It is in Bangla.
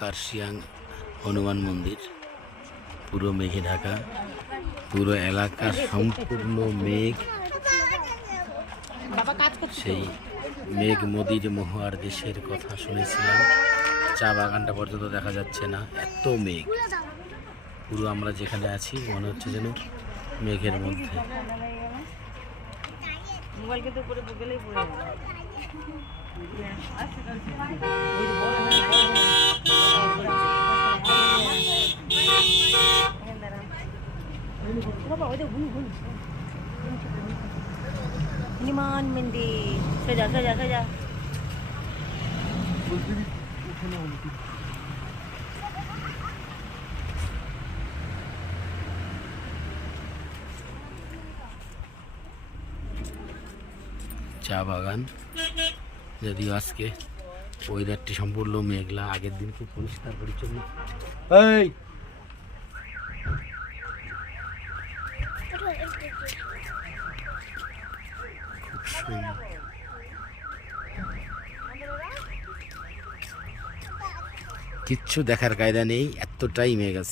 কার্শিয়াং হনুমান মন্দির পুরো মেঘে ঢাকা, পুরো এলাকা সম্পূর্ণ মেঘ। সেই মেঘ মোদির মহুয়ার দেশের কথা শুনেছিলাম, চা বাগানটা পর্যন্ত দেখা যাচ্ছে না, এত মেঘ। পুরো আমরা যেখানে আছি মনে হচ্ছে যেন মেঘের মধ্যে। হনুমান মন্দির, সোজা সোজা সোজা। চা বাগান, যদিও আজকে ওয়েদারটি সম্পূর্ণ মেঘলা, আগের দিন খুব পরিষ্কার পরিচ্ছন্ন। এই খুব সুন্দর, কিচ্ছু দেখার কায়দা নেই, এতটাই মেঘ আজকে।